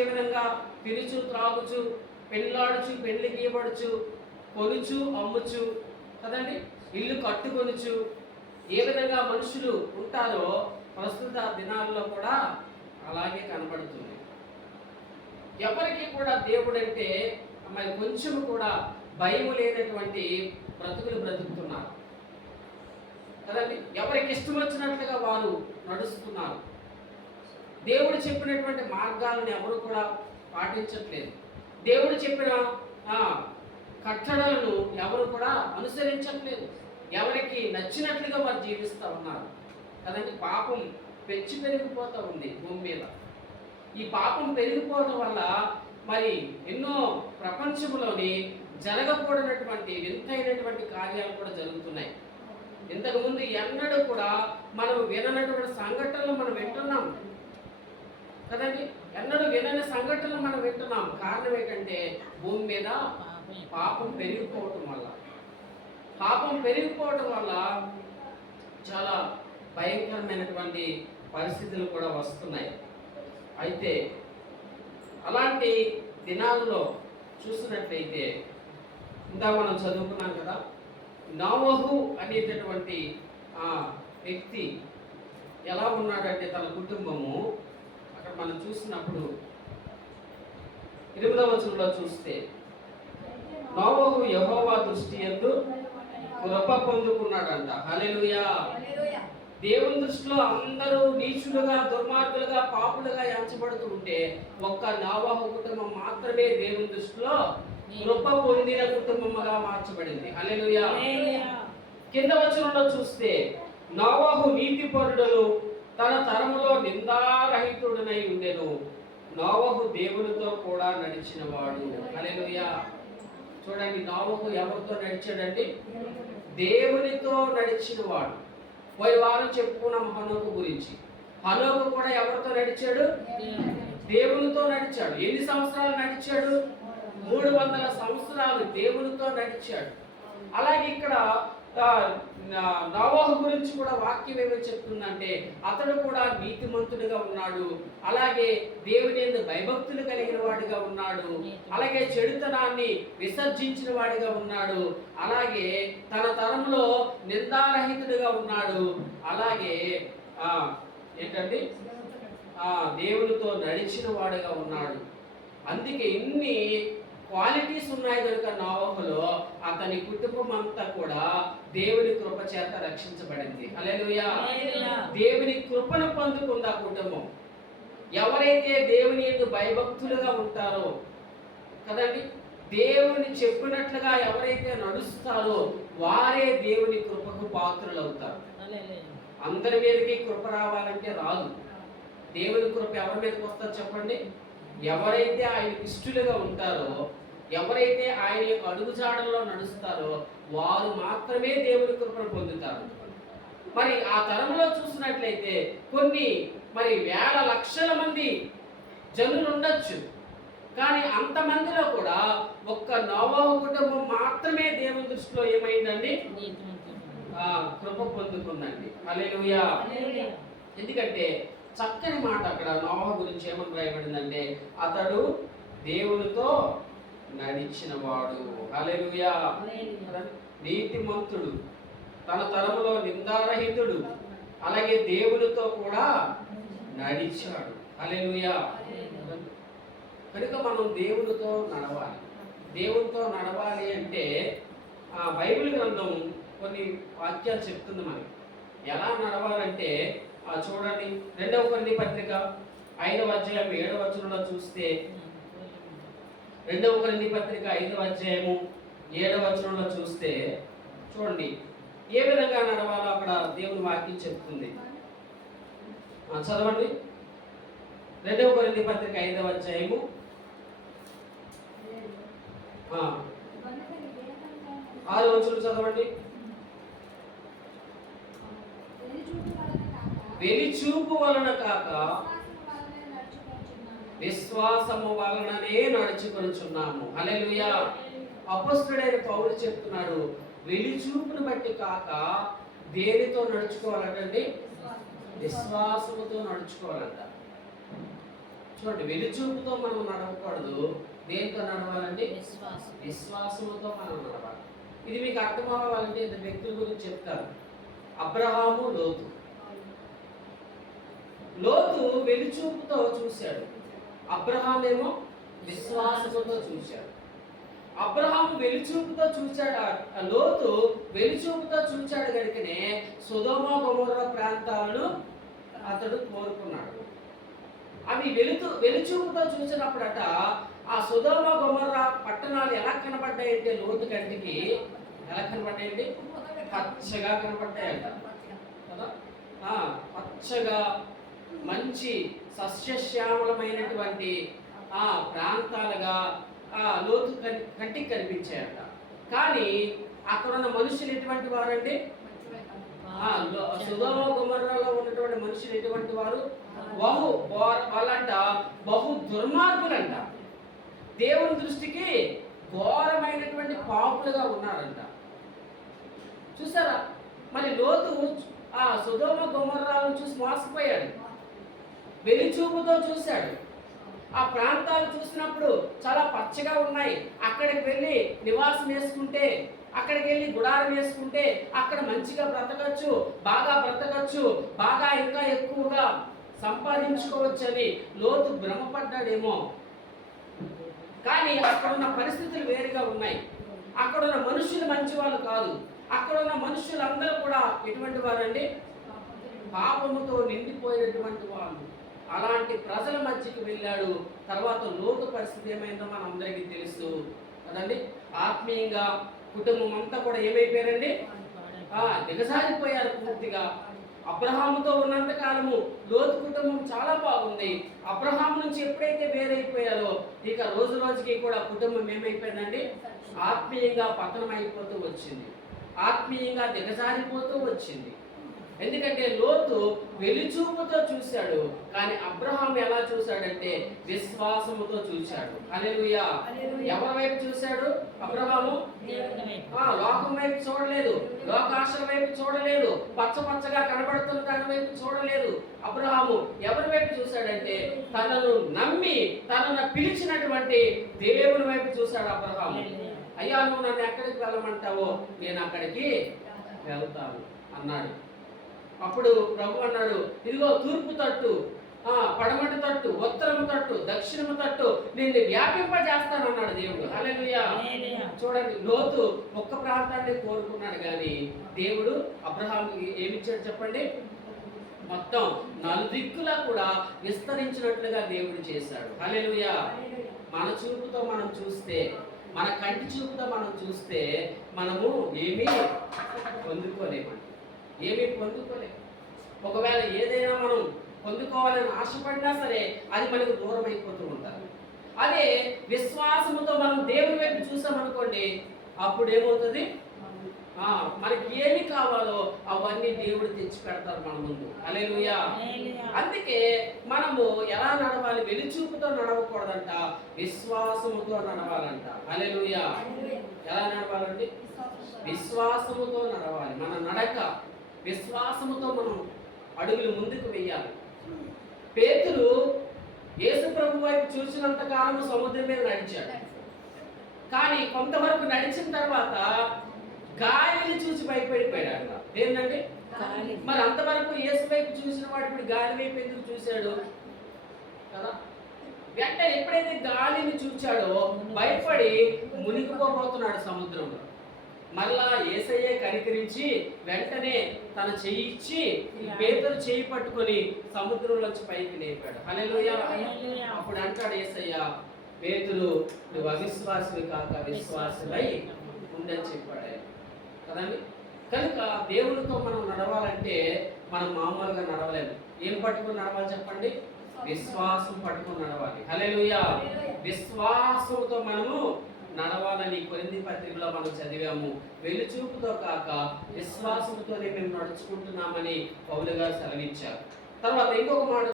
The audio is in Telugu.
ఏ విధంగా తినుచు త్రాగుచు పెళ్ళాడుచు పెళ్లి గీయబడుచు కొనుచు అమ్ముచు కదండి, ఇల్లు కట్టుకొనుచు ఏ విధంగా మనుషులు ఉంటారో ప్రస్తుత దినాల్లో కూడా అలాగే కనబడుతుంది. ఎవరికి కూడా దేవుడు అంటే మరి కొంచెం కూడా భయం లేనటువంటి బ్రతుకులు బ్రతుకుతున్నారు కదండి. ఎవరికి ఇష్టం వచ్చినట్లుగా వారు నడుస్తున్నారు. దేవుడు చెప్పినటువంటి మార్గాలను ఎవరు కూడా పాటించట్లేదు. దేవుడు చెప్పిన కట్టడలను ఎవరు కూడా అనుసరించట్లేదు. ఎవరికి నచ్చినట్లుగా వారు జీవిస్తూ ఉన్నారు కదండి. పాపం పెరిగిపోతూ ఉంది భూమి మీద. ఈ పాపం పెరిగిపోవడం వల్ల మరి ఎన్నో ప్రపంచంలోని జరగకూడనటువంటి వింతైనటువంటి కార్యాలు కూడా జరుగుతున్నాయి. ఇంతకుముందు ఎన్నడూ కూడా మనం విననటువంటి సంఘటనలు మనం వింటున్నాం కదండి. ఎన్నడూ వినని సంఘటనలు మనం వింటున్నాం. కారణం ఏంటంటే భూమి మీద పాపం పెరిగిపోవటం వల్ల చాలా భయంకరమైనటువంటి పరిస్థితులు కూడా వస్తున్నాయి. అయితే అలాంటి దినాల్లో చూసినట్లయితే ఇంకా మనం చదువుకున్నాం కదా, నోవహు అనేటటువంటి వ్యక్తి ఎలా ఉన్నాడంటే తన కుటుంబము అక్కడ మనం చూసినప్పుడు 8వ వచనంలో చూస్తే, నోవహు యెహోవా దృష్టి యందు కృప పొందుకున్నాడంట. హల్లెలూయా. దేవుని దృష్టిలో అందరూ నీచులుగా దుర్మార్గులుగా పాపులుగా ఎంచబడుతూ ఉంటే ఒక్క నోవహు కుటుంబం మాత్రమే దేవుని దృష్టిలో కృప పొందిన కుటుంబముగా మార్చబడింది. హల్లెలూయా. కింద వచనంలో చూస్తే, నోవహు నీతిపరుడును తన తరములో నిందారహితుడనై ఉండెను, నోవహు దేవునితో కూడా నడిచినవాడు. హల్లెలూయా. చూడండి, నోవహు ఎవరితో నడిచాడండి? దేవునితో నడిచినవాడు. పోయి వారం చెప్పుకున్నాం హనోకు గురించి. హనోకు కూడా ఎవరితో నడిచాడు? దేవునితో నడిచాడు. ఎన్ని సంవత్సరాలు నడిచాడు? 300 సంవత్సరాలు దేవునితో నడిచాడు. అలాగే ఇక్కడ నోవహు గురించి కూడా వాక్యం ఏమని చెప్తుందంటే, అతడు కూడా నీతిమంతుడిగా ఉన్నాడు, అలాగే దేవుని యందు భయభక్తులు కలిగిన వాడిగా ఉన్నాడు, అలాగే చెడుతనాన్ని విసర్జించిన వాడిగా ఉన్నాడు, అలాగే తన తరంలో నిందారహితుడిగా ఉన్నాడు, అలాగే ఏంటంటే దేవునితో నడిచిన వాడిగా ఉన్నాడు. అందుకే ఇన్ని క్వాలిటీస్ ఉన్నాయి కనుక నోవహులో అతని కుటుంబం అంతా కూడా దేవుని కృప చేత రక్షించబడింది. హల్లెలూయా. దేవుని కృపను పొందుకుంది ఆ కుటుంబం. ఎవరైతే దేవుని యందు భయభక్తులుగా ఉంటారో కదండి, దేవుని చెప్పినట్లుగా ఎవరైతే నడుస్తారో వారే దేవుని కృపకు పాత్రులు అవుతారు. అందరి మీదకి కృప రావాలంటే రాదు. దేవుని కృప ఎవరి మీదకి వస్తారు చెప్పండి? ఎవరైతే ఆయనకి ఇష్టలుగా ఉంటారో, ఎవరైతే ఆయన యొక్క అడుగుజాడల్లో నడుస్తారో వారు మాత్రమే దేవుని కృపను పొందుతారు. మరి ఆ తరంలో చూసినట్లయితే కొన్ని మరి వేల లక్షల మంది జనులు ఉండొచ్చు, కానీ అంతమందిలో కూడా ఒక్క నోవహు కుటుంబం మాత్రమే దేవుని దృష్టిలో ఏమైందండి? కృప పొందుకుందండి. హల్లెలూయా. ఎందుకంటే చక్కని మాట అక్కడ నోవహు గురించి ఏమని రాయబడిందంటే, అతడు దేవునితో నడిచినవాడు. హల్లెలూయా. నీతిమంతుడు, తన తరములో నిందారహితుడు, అలాగే దేవునితో కూడా నడిచాడు. హల్లెలూయా. కనుక మనం దేవునితో నడవాలి. దేవునితో నడవాలి అంటే బైబిల్ గ్రంథం కొన్ని వాక్యాలు చెప్తుంది మనకి. ఎలా నడవాలంటే చూడండి, 2వ కొరింథీ పత్రిక 5వ అధ్యాయం 7వ వచనంలో చూస్తే, 2వ కొరింథీ పత్రిక 5వ అధ్యాయము 7వ వచనంలో చూస్తే చూడండి ఏ విధంగా నడవాలో అక్కడ దేవుని వాక్యం చెప్తుంది. చదవండి. 2వ కొరింథీ పత్రిక 5వ అధ్యాయము 6వ వచనం చదవండి. వెలిచూపు వలన కాక విశ్వాసము వలననే నడుచుకొనుచున్నాము. హల్లెలూయా. అపొస్తలుడైన పౌలు చెప్తున్నాడు, వెలిచూపును బట్టి కాక దేనితో నడుచుకోవాలంటే విశ్వాసముతో నడుచుకోవాలంట. చూడండి, వెలుచూపుతో మనం నడవకూడదు. దేంతో నడవాలండి? విశ్వాసం. విశ్వాసముతో మనం నడవాలి. ఇది మీకు అర్థం అవ్వాలంటే ఇద్దరు వ్యక్తుల గురించి చెప్తాను. అబ్రహాము, లోతు. లోతు వెలుచూపుతో చూశాడు, అబ్రహాం ఏమో విశ్వాసముతో చూశాడు. అబ్రహాము వెలుచూపుతో చూశాడు, లోతు వెలుచూపుతో చూశాడు కనుకనే సొదొమ గొమొర్రా ప్రాంతాలను అతడు కోరుకున్నాడు. అవి వెలుచూపుతో చూసినప్పుడట ఆ సొదొమ గొమొర్రా పట్టణాలు ఎలా కనబడ్డాయంటే లోతు కంటికి ఎలా కనబడ్డాయండి? పచ్చగా కనబడ్డాయంట కదా. పచ్చగా మంచి సస్యశ్యామలమైనటువంటి ఆ ప్రాంతాలుగా లోతు కంటికి కనిపించాయట. కానీ అక్కడ ఉన్న మనుషులు ఎటువంటి వారండి? సొదొమ గొమొర్రాలో ఉన్నటువంటి మనుషులు ఎటువంటి వారు? వాళ్ళంట బహు దుర్మార్గులంట. దేవుని దృష్టికి ఘోరమైనటువంటి పాపులుగా ఉన్నారంట. చూసారా? మరి లోతు ఆ సొదొమ గొమొర్రాలను చూసి మోసపోయాడు, వెలిచూపుతో చూశాడు. ఆ ప్రాంతాలు చూసినప్పుడు చాలా పచ్చగా ఉన్నాయి, అక్కడికి వెళ్ళి నివాసం వేసుకుంటే, అక్కడికి వెళ్ళి గుడారం వేసుకుంటే అక్కడ మంచిగా బ్రతకచ్చు, బాగా బ్రతకచ్చు, బాగా ఇంకా ఎక్కువగా సంపాదించుకోవచ్చని లోతు భ్రమపడ్డాడేమో. కానీ అక్కడ ఉన్న పరిస్థితులు వేరుగా ఉన్నాయి. అక్కడ ఉన్న మనుషులు మంచి వాళ్ళు కాదు. అక్కడ ఉన్న మనుషులందరూ కూడా ఎటువంటి వారండి? పాపముతో నిండిపోయినటువంటి వాళ్ళు. అలాంటి ప్రజల మధ్యకి వెళ్ళాడు. తర్వాత లోతు పరిస్థితి ఏమైందో మన అందరికీ తెలుసు కదండి. ఆత్మీయంగా కుటుంబం అంతా కూడా ఏమైపోయారండి? దిగజారిపోయారు పూర్తిగా. అబ్రహాముతో ఉన్నంత కాలము లోతు కుటుంబం చాలా బాగుంది. అబ్రహాం నుంచి ఎప్పుడైతే వేరైపోయారో ఇక రోజు రోజుకి కూడా కుటుంబం ఏమైపోయిందండి? ఆత్మీయంగా పతనం అయిపోతూ వచ్చింది, ఆత్మీయంగా దిగజారిపోతూ వచ్చింది. ఎందుకంటే లోతు వెలుచూపుతో చూశాడు, కానీ అబ్రహాం ఎలా చూశాడంటే విశ్వాసముతో చూశాడు. హల్లెలూయా. ఎవరి వైపు చూశాడు అబ్రహాము? లోకం వైపు చూడలేదు, లోకాశల వైపు చూడలేదు, పచ్చగా కనబడుతున్న దాని వైపు చూడలేదు. అబ్రహాము ఎవరి వైపు చూశాడంటే తనను నమ్మి తనను పిలిచినటువంటి దేవుని వైపు చూశాడు అబ్రహాము. అయ్యా, నువ్వు నన్ను ఎక్కడికి వెళ్ళమంటావో నేను అక్కడికి వెళ్తాను అన్నాడు. అప్పుడు ప్రభు అన్నాడు, ఇదిగో తూర్పు తట్టు, పడమటి తట్టు, ఉత్తరము తట్టు, దక్షిణము తట్టు నేను వ్యాపింపజేస్తాను అన్నాడు దేవుడు. హల్లెలూయా. చూడండి, లోతు ఒక్క ప్రాంతాన్ని కోరుకున్నాడు, కానీ దేవుడు అబ్రహాముకి ఏమిచ్చాడు చెప్పండి? మొత్తం నలుదిక్కులా కూడా విస్తరించినట్లుగా దేవుడు చేశాడు. హల్లెలూయా. మన చూపుతో మనం చూస్తే, మన కంటి చూపుతో మనం చూస్తే మనము ఏమీ పొందుకోలేమండి, ఏమీ పొందుకోలేము. ఒకవేళ ఏదైనా మనం పొందుకోవాలని ఆశపడినా సరే అది మనకు దూరం అయిపోతూ ఉంటారు. అదే విశ్వాసముతో మనం దేవుని వైపు చూసామనుకోండి, అప్పుడు ఏమవుతుంది? మనకి ఏమి కావాలో అవన్నీ దేవుడు తెచ్చి పెడతారు మన ముందు. హల్లెలూయా. అందుకే మనము ఎలా నడవాలి? వెలుచూపుతో నడవకూడదంట, విశ్వాసముతో నడవాలంట. హల్లెలూయా. ఎలా నడవాలండి? విశ్వాసముతో నడవాలి. మన నడక విశ్వాసముతో మనం అడుగులు ముందుకు వెయ్యాలి. పేతురు యేసు ప్రభు వైపు చూసినంత కాలము సముద్రం మీద నడిచాడు, కానీ కొంతవరకు నడిచిన తర్వాత గాలిని చూసి భయపడిపోయాడు. ఏంటంటే మరి అంతవరకు యేసు వైపు చూసిన వాడు ఇప్పుడు గాలి వైపు ఎందుకు చూశాడు కదా? వెంటనే ఎప్పుడైతే గాలిని చూచాడో భయపడి మునిగిపోబోతున్నాడు సముద్రంలో. మళ్ళా యేసయ్యే కనికరించి వెంటనే తన చెయ్యి ఇచ్చి పేతురు చెయ్యి పట్టుకొని సముద్రంలోంచి పైకి లేపాడు. హల్లెలూయా. అప్పుడు అంటాడు యేసయ్య, పేతురు నువ్వు అవిశ్వాసులు కాక విశ్వాసులై ఉండని చెప్పాడు కదండి. కనుక దేవునితో మనం నడవాలంటే మనం మామూలుగా నడవలేము. ఏం పట్టుకుని నడవాలి చెప్పండి? విశ్వాసం పట్టుకుని నడవాలి. హల్లెలూయా. విశ్వాసంతో మనము నడవాలని కొరింథీ పత్రికలో మనం చదివాము. వెలుచూపుతో కాక విశ్వాసంతోనే మేము నడుచుకుంటున్నామని పౌలు గారు సెలవిచ్చారు. తర్వాత ఇంకొక మాట